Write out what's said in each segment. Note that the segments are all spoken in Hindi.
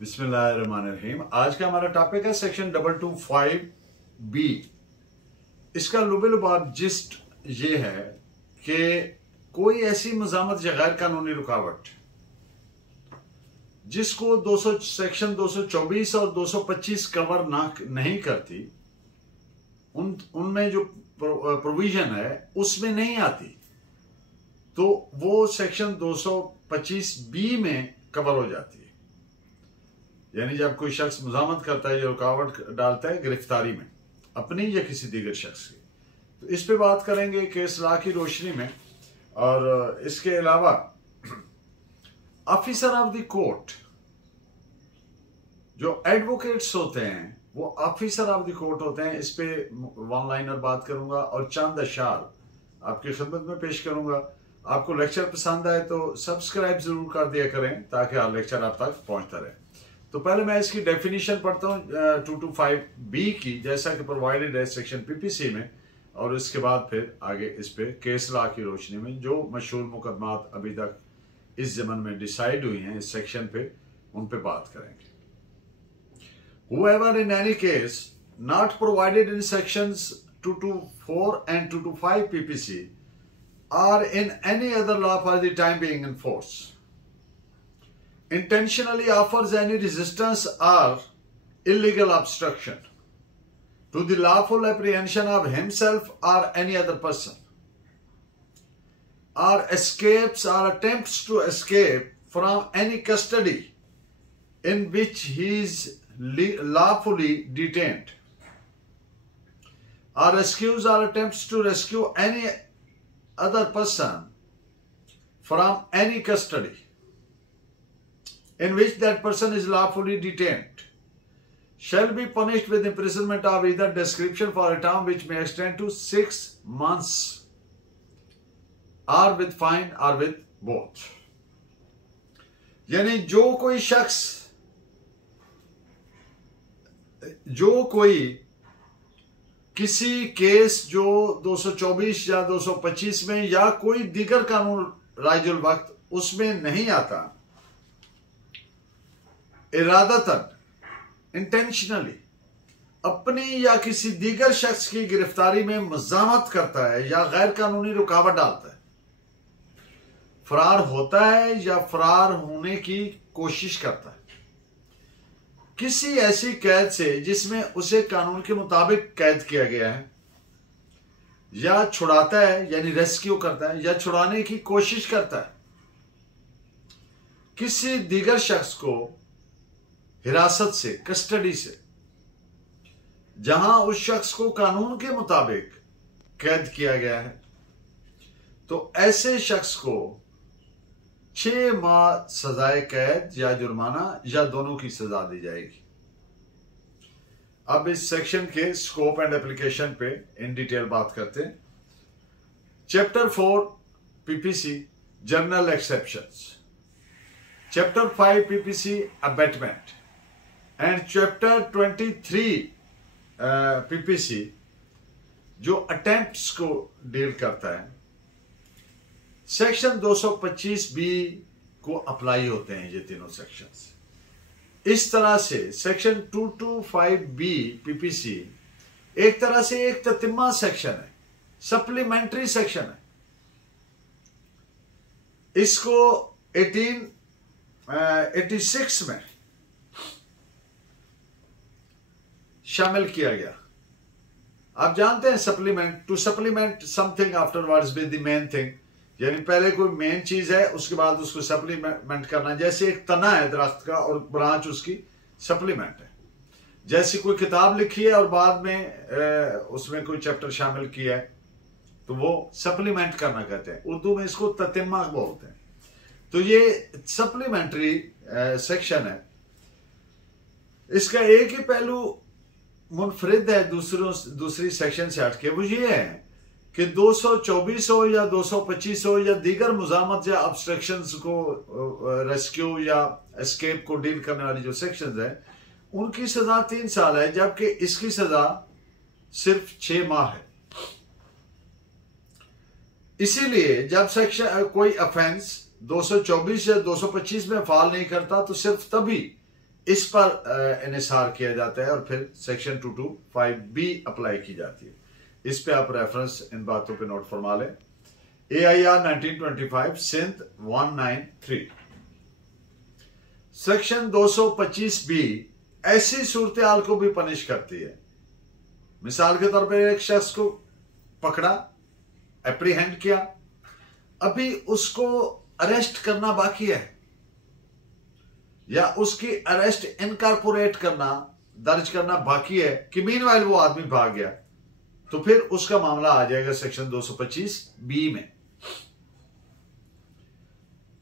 बिस्मिल्लाहिर्रहमानिर्रहीम। आज का हमारा टॉपिक है सेक्शन 225B। इसका लुब-ए-लुबाब जिस्ट ये है कि कोई ऐसी मज़ामत या गैर कानूनी रुकावट जिसको सेक्शन 224 और 225 कवर नहीं करती, उनमें जो प्रोविजन है उसमें नहीं आती, तो वो सेक्शन 225B में कवर हो जाती है। यानी जब कोई शख्स मुज़ामत करता है या रुकावट डालता है गिरफ्तारी में अपनी या किसी दीगर शख्स की, तो इस पे बात करेंगे केस लॉ की रोशनी में। और इसके अलावा ऑफिसर ऑफ द कोर्ट, जो एडवोकेट्स होते हैं वो ऑफिसर ऑफ द कोर्ट होते हैं। इस पे वन लाइनर बात करूंगा और चंद अशार आपकी खिदमत में पेश करूंगा। आपको लेक्चर पसंद आए तो सब्सक्राइब जरूर कर दिया करें ताकि हर लेक्चर आप तक पहुंचता रहे। तो पहले मैं इसकी डेफिनेशन पढ़ता हूँ 225B की, जैसा कि प्रोवाइडेड है सेक्शन PPC में, और इसके बाद फिर आगे इस पे केस लॉ की रोशनी में जो मशहूर मुकदमात अभी तक इस ज़मन में डिसाइड हुई हैं इस सेक्शन पे, उन पे बात करेंगे। Whoever in any case not provided in sections 224 and 225 PPC or in any other law for the time being in force intentionally offers any resistance or illegal obstruction to the lawful apprehension of himself or any other person, or escapes or attempts to escape from any custody in which he is lawfully detained, or rescues or attempts to rescue any other person from any custody in which that person is lawfully detained, shall be punished with imprisonment of either description for a term which may extend to 6 months, or with fine or with both। यानी जो कोई किसी केस जो 224 या 225 में या कोई दीगर कानून राजुल वक्त उसमें नहीं आता, इरादतन इंटेंशनली अपनी या किसी दीगर शख्स की गिरफ्तारी में मज़ामत करता है या गैर कानूनी रुकावट डालता है, फरार होता है या फरार होने की कोशिश करता है किसी ऐसी कैद से जिसमें उसे कानून के मुताबिक कैद किया गया है, या छुड़ाता है यानी रेस्क्यू करता है या छुड़ाने की कोशिश करता है किसी दीगर शख्स को हिरासत से, कस्टडी से, जहां उस शख्स को कानून के मुताबिक कैद किया गया है, तो ऐसे शख्स को 6 माह सजाए कैद या जुर्माना या दोनों की सजा दी जाएगी। अब इस सेक्शन के स्कोप एंड एप्लीकेशन पे इन डिटेल बात करते हैं। Chapter 4 PPC general exceptions, chapter 5 PPC abetment and chapter 23 PPC जो अटेम्प्ट्स को डील करता है, सेक्शन 225B को अप्लाई होते हैं ये तीनों सेक्शंस। इस तरह से सेक्शन 225B PPC एक तरह से एक ततिम्मा सेक्शन है, सप्लीमेंट्री सेक्शन है। इसको 1886 में शामिल किया गया। आप जानते हैं supplement, to supplement something afterwards with the main thing, यानी पहले कोई मेन चीज है उसके बाद उसको सप्लीमेंट करना। जैसे एक तना है दरख्त का और ब्रांच उसकी सप्लीमेंट है। जैसी कोई किताब लिखी है और बाद में उसमें कोई चैप्टर शामिल किया है तो वो सप्लीमेंट करना कहते हैं। उर्दू में इसको ततिम्मा बोलते हैं। तो ये सप्लीमेंट्री सेक्शन है। इसका एक ही पहलू मुनफरिद है दूसरी सेक्शन से हटके, वो ये है कि 224 हो या 225 हो या दीगर मुज़ामत या ऑब्स्ट्रक्शंस को रेस्क्यू या एस्केप को डील करने वाली जो सेक्शंस है उनकी सजा 3 साल है, जबकि इसकी सजा सिर्फ 6 माह है। इसीलिए जब सेक्शन कोई ऑफेंस 224 या 225 में फाल नहीं करता तो सिर्फ तभी इस पर इन्हिसार किया जाता है और फिर सेक्शन 225B अप्लाई की जाती है। इस पे आप रेफरेंस इन बातों पे नोट फरमा लें। AIR 1925 सिंध 193। सेक्शन 225B ऐसी सूरत हाल को भी पनिश करती है। मिसाल के तौर पर एक शख्स को पकड़ा, एप्रीहेंड किया, अभी उसको अरेस्ट करना बाकी है या उसकी अरेस्ट इनकारपोरेट करना, दर्ज करना बाकी है कि मीनवाइल वो आदमी भाग गया, तो फिर उसका मामला आ जाएगा सेक्शन 225B में।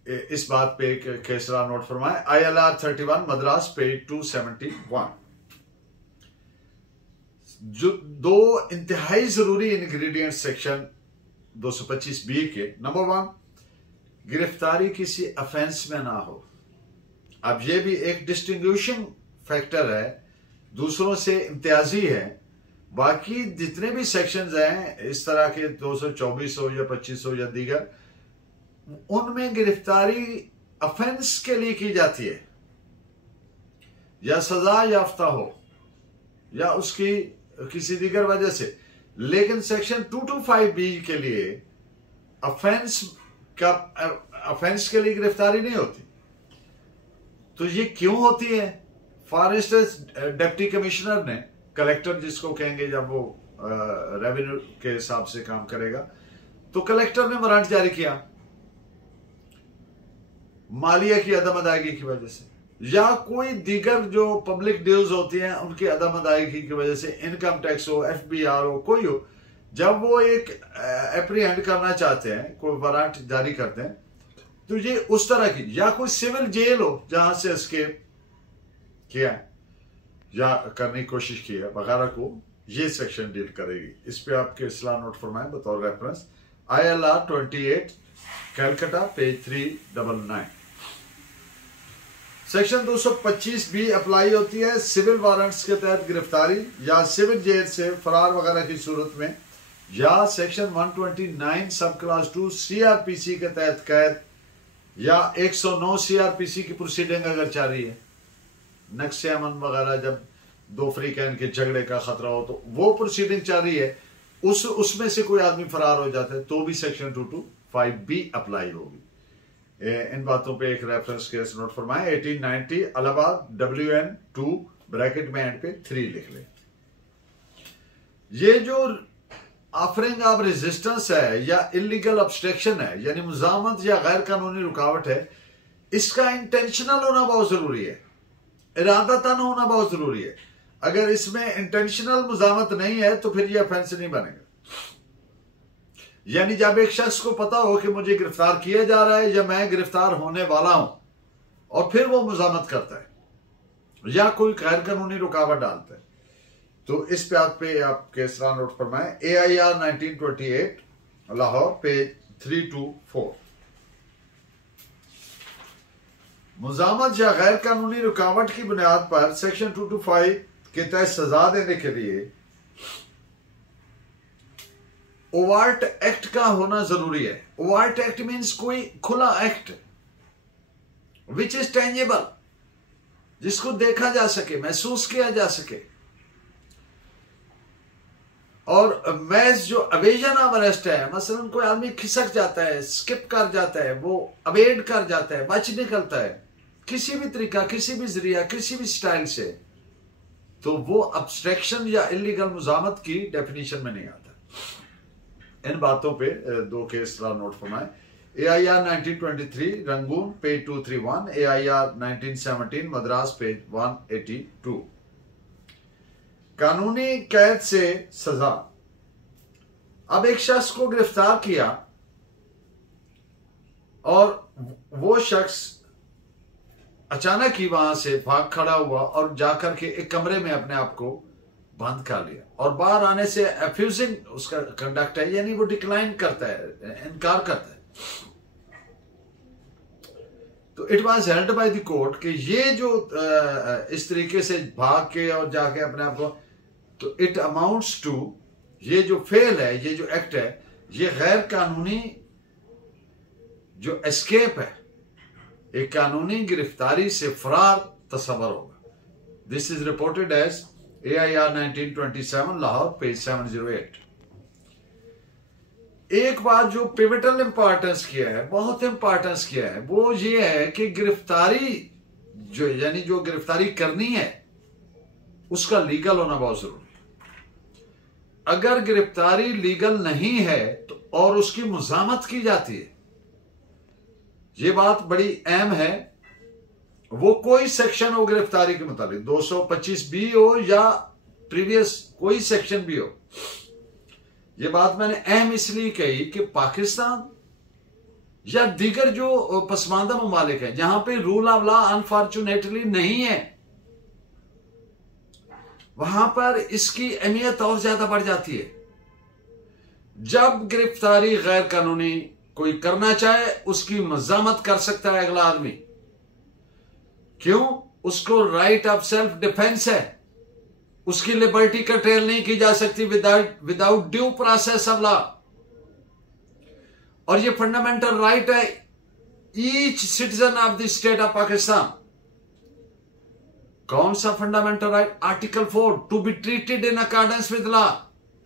इस बात पे एक केसरा नोट फरमाए। ILR 31 Madras page 271। जो दो इंतहाई जरूरी इंग्रेडिएंट सेक्शन 225B के, नंबर 1, गिरफ्तारी किसी अफेंस में ना हो। अब ये भी एक डिस्टिंग्विशिंग फैक्टर है, दूसरों से इम्तियाजी है। बाकी जितने भी सेक्शंस हैं इस तरह के 224 हो या 25 हो या दीगर, उनमें गिरफ्तारी अफेंस के लिए की जाती है या सजा याफ्ता हो या उसकी किसी दीगर वजह से, लेकिन सेक्शन 225B के लिए अफेंस के लिए गिरफ्तारी नहीं होती। तो ये क्यों होती है? फॉर इंस्टेंस डिप्टी कमिश्नर ने, कलेक्टर जिसको कहेंगे जब वो रेवेन्यू के हिसाब से काम करेगा, तो कलेक्टर ने वारंट जारी किया मालिया की अदम अदायगी की वजह से, या कोई दीगर जो पब्लिक ड्यूज होती हैं उनकी अदम अदायगी की वजह से, इनकम टैक्स हो, FBR हो, कोई हो, जब वो एक एप्रीहेंड करना चाहते हैं, कोई वारंट जारी करते हैं, तो ये उस तरह की, या कोई सिविल जेल हो जहां से एस्केप किया या करने की कोशिश की है वगैरह को ये सेक्शन डील करेगी। इस पे आपके इस्लाह नोट फरमाएं बतौर reference. ILR 28 Calcutta page 399। Section 225B apply होती है सिविल वारंट्स के तहत गिरफ्तारी या सिविल जेल से फरार वगैरह की सूरत में, या सेक्शन 129 सब क्लास 2 CRPC के तहत कैद, या 109 CRPC की प्रोसीडिंग अगर जारी है, नक्शे अमन वगैरह, जब दो फ्रीकैन के झगड़े का खतरा हो तो वो प्रोसीडिंग जारी है, उसमें से कोई आदमी फरार हो जाता है तो भी सेक्शन 225B अप्लाई होगी। इन बातों पे एक रेफरेंस केस नोट फरमाएं। 1890 इलाहाबाद WN2 ब्रैकेट में एंड पे 3 लिख लें। ये जो ऑफरिंग ऑफ रेजिस्टेंस है या इलीगल ऑब्स्ट्रक्शन है, यानी मुजामत या गैर कानूनी रुकावट है, इसका इंटेंशनल होना बहुत जरूरी है, इरादतन होना बहुत जरूरी है। अगर इसमें इंटेंशनल मुजामत नहीं है तो फिर ये ऑफेंस नहीं बनेगा। यानी जब एक शख्स को पता हो कि मुझे गिरफ्तार किया जा रहा है या मैं गिरफ्तार होने वाला हूं, और फिर वो मुजामत करता है या कोई गैर कानूनी रुकावट डालता है, तो इस बात पे आप केसरा नोट फरमाएं। AIR 1928 Lahore page 324। मुजामत या गैर कानूनी रुकावट की बुनियाद पर सेक्शन 225 के तहत सजा देने के लिए ओवर्ट एक्ट का होना जरूरी है। ओवर्ट एक्ट मीन्स कोई खुला एक्ट विच इज टेंजेबल, जिसको देखा जा सके, महसूस किया जा सके। और मैज जो अवेजन ऑफ अरेस्ट है, मसलन कोई आदमी खिसक जाता है, स्किप कर जाता है, वो अवेड कर जाता है, बच निकलता है किसी भी तरीका, किसी भी जरिया, किसी भी स्टाइल से, तो वो अब्स्ट्रक्शन या इलीगल मुजामत की डेफिनेशन में नहीं आता। इन बातों पे दो केस नोट फरमाएं। AIR 1923 Rangoon page 231, AIR 1917 Madras page 182। कानूनी कैद से सजा। अब एक शख्स को गिरफ्तार किया और वो शख्स अचानक ही वहां से भाग खड़ा हुआ और जाकर के एक कमरे में अपने आप को बंद कर लिया, और बाहर आने से एफ्यूजिंग उसका कंडक्ट है, यानी वो डिक्लाइन करता है, इनकार करता है। तो it was held by the court कि ये जो इस तरीके से भाग के और जाके अपने आप को, तो इट अमाउंट्स टू, ये जो फेल है, ये जो एक्ट है, ये गैर कानूनी जो एस्केप है, एक कानूनी गिरफ्तारी से फरार तस्वर होगा। This is reported as AIR 1927 Lahore, page 708। एक बात जो पिवटल इंपॉर्टेंस किया है, बहुत इंपॉर्टेंस किया है, वो ये है कि गिरफ्तारी जो यानी जो गिरफ्तारी करनी है उसका लीगल होना बहुत जरूरी है। अगर गिरफ्तारी लीगल नहीं है तो और उसकी मुज़ामत की जाती है, ये बात बड़ी अहम है, वो कोई सेक्शन हो गिरफ्तारी के मुताबिक 225B हो या प्रीवियस कोई सेक्शन भी हो। ये बात मैंने अहम इसलिए कही कि पाकिस्तान या दीगर जो पसमानदा ममालिक है जहां पे रूल ऑफ लॉ अनफॉर्चुनेटली नहीं है, वहां पर इसकी अहमियत और ज्यादा बढ़ जाती है। जब गिरफ्तारी गैर कानूनी कोई करना चाहे उसकी मज़ामत कर सकता है अगला आदमी। क्यों? उसको राइट ऑफ सेल्फ डिफेंस है, उसकी लिबर्टी कर्टेल नहीं की जा सकती without due process of law, और ये फंडामेंटल राइट है each citizen of the state of Pakistan. कौन सा fundamental right? Article 4, to be treated in accordance with law,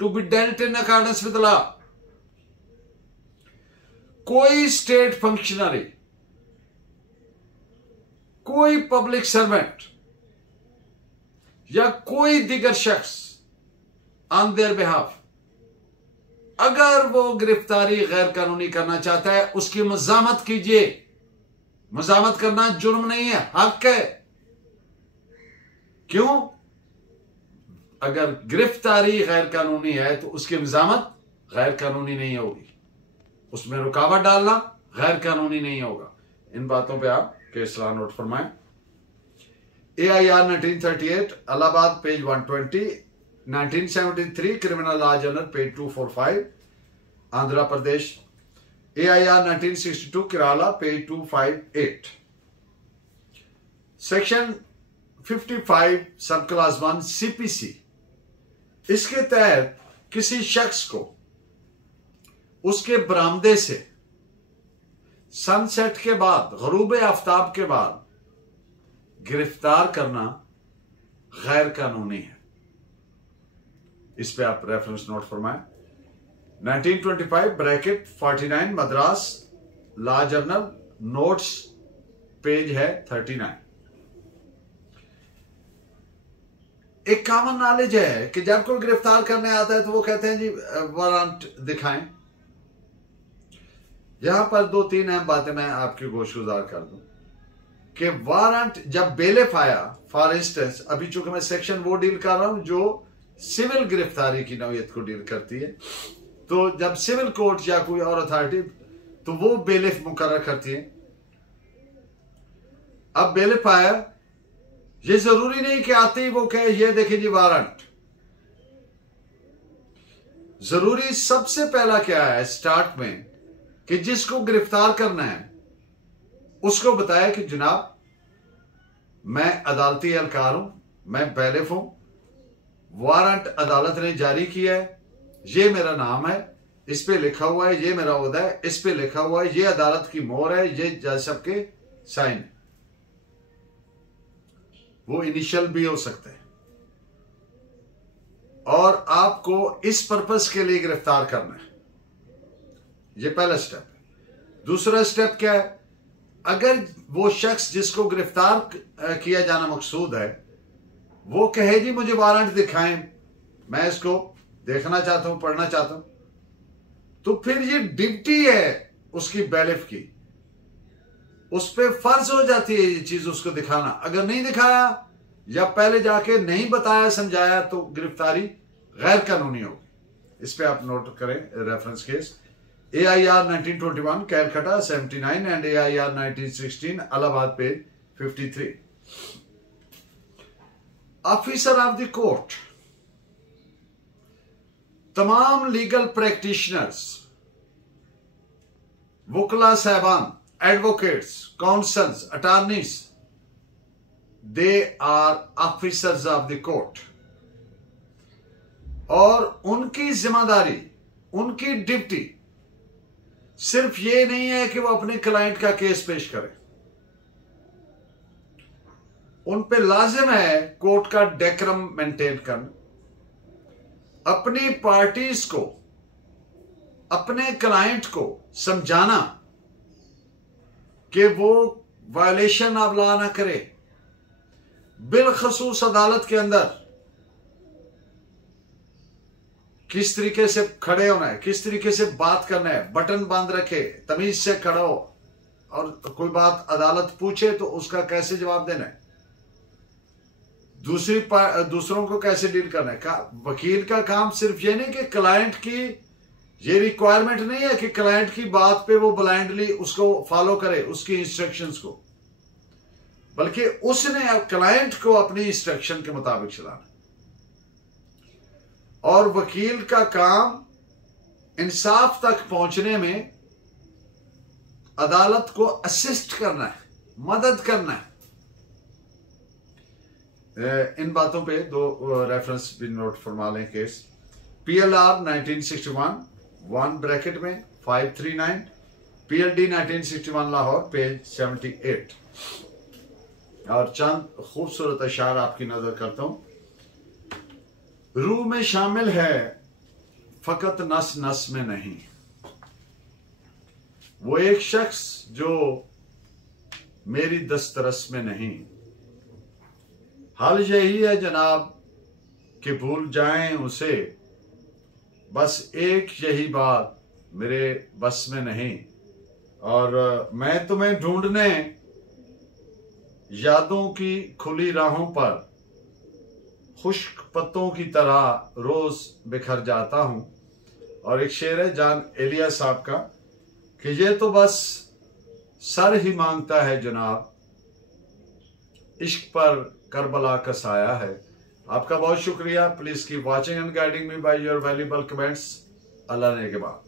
to be dealt in accordance with law. कोई स्टेट फंक्शनरी, कोई पब्लिक सर्वेंट या कोई दिगर शख्स ऑन देयर बिहाफ अगर वो गिरफ्तारी गैर कानूनी करना चाहता है उसकी मज़ामत कीजिए। मज़ामत करना जुर्म नहीं है, हक है। क्यों? अगर गिरफ्तारी गैर कानूनी है तो उसकी मज़ामत गैर कानूनी नहीं होगी, उसमें रुकावट डालना गैर कानूनी नहीं होगा। इन बातों पे आप केस लॉ नोट फरमाएं। AIR 1938 Allahabad, page 120, 1973 criminal law journal, page 245 Andhra Pradesh. AIR 1962 Kerala, page 258। Section 55 sub class 1 CPC, इसके तहत किसी शख्स को उसके बरामदे से सनसेट के बाद, गरूब आफ्ताब के बाद गिरफ्तार करना गैर कानूनी है। इस पे आप रेफरेंस नोट फरमाएं। 1925 bracket 49 Madras law journal notes, page है 39। एक कॉमन नॉलेज है कि जब कोई गिरफ्तार करने आता है तो वो कहते हैं जी वारंट दिखाएं। यहां पर 2-3 अहम बातें मैं आपकी गोशगुजार कर दूं कि वारंट जब बेलिफ आया, फॉर इंस्टेंस, अभी चूंकि मैं सेक्शन वो डील कर रहा हूं जो सिविल गिरफ्तारी की नौयत को डील करती है, तो जब सिविल कोर्ट या कोई और अथॉरिटी तो वो बेलिफ मुकर्रर करती है। अब बेलिफ आया, ये जरूरी नहीं कि आते ही वो कहे ये देखिए जी वारंट। जरूरी सबसे पहला क्या है स्टार्ट में कि जिसको गिरफ्तार करना है उसको बताया कि जनाब मैं अदालती एहलकार हूं, मैं बैलिफ हूं, वारंट अदालत ने जारी किया है, ये मेरा नाम है, इस पे लिखा हुआ है, ये मेरा ओहदा है, इस पे लिखा हुआ है, ये अदालत की मोहर है, ये जज साहब के साइन है। वो इनिशियल भी हो सकते हैं और आपको इस पर्पस के लिए गिरफ्तार करना है। ये पहला स्टेप है। दूसरा स्टेप क्या है? अगर वो शख्स जिसको गिरफ्तार किया जाना मकसूद है वो कहे जी मुझे वारंट दिखाएं, मैं इसको देखना चाहता हूं, पढ़ना चाहता हूं, तो फिर ये ड्यूटी है उसकी बैलिफ की, उस पर फर्ज हो जाती है ये चीज उसको दिखाना। अगर नहीं दिखाया या पहले जाके नहीं बताया समझाया तो गिरफ्तारी गैर कानूनी होगी। इस पे आप नोट करें reference case AIR 1921 Calcutta 79 and AIR 1916 Allahabad page 53। Officer of the court, तमाम लीगल प्रैक्टिशनर्स, वकला साहबान, advocates, counsels, attorneys, they are officers of the court. और उनकी जिम्मेदारी, उनकी ड्यूटी सिर्फ ये नहीं है कि वो अपने क्लाइंट का केस पेश करें, उन पे लाजिम है कोर्ट का डेकरम मेंटेन करना, अपनी पार्टीज को, अपने क्लाइंट को समझाना कि वो वायलेशन ऑफ लॉ ना करे। बिलखसूस अदालत के अंदर किस तरीके से खड़े होना है, किस तरीके से बात करना है, बटन बंद रखे, तमीज से खड़ा हो, और कोई बात अदालत पूछे तो उसका कैसे जवाब देना है, दूसरों को कैसे डील करना है। वकील का काम सिर्फ ये नहीं कि क्लाइंट की, ये रिक्वायरमेंट नहीं है कि क्लाइंट की बात पे वो ब्लाइंडली उसको फॉलो करे, उसकी इंस्ट्रक्शंस को, बल्कि उसने क्लाइंट को अपनी इंस्ट्रक्शन के मुताबिक चलाना। और वकील का काम इंसाफ तक पहुंचने में अदालत को असिस्ट करना है, मदद करना है। इन बातों पे दो रेफरेंस भी नोट फरमा लें। केस PLR 1961 1 ब्रैकेट में 539, PLD 1961 लाहौर पेज 78। और चंद खूबसूरत अशार आपकी नजर करता हूं। रूह में शामिल है फकत नस नस में नहीं, वो एक शख्स जो मेरी दस्तरस में नहीं। हाल यही है जनाब कि भूल जाएं उसे, बस एक यही बात मेरे बस में नहीं। और मैं तुम्हें ढूंढने यादों की खुली राहों पर खुश्क पत्तों की तरह रोज बिखर जाता हूं। और एक शेर है जान एलिया साहब का कि ये तो बस सर ही मांगता है जनाब, इश्क पर करबला का साया है। आपका बहुत शुक्रिया। Please keep watching and guiding me by your valuable comments. Allah ने के बाद।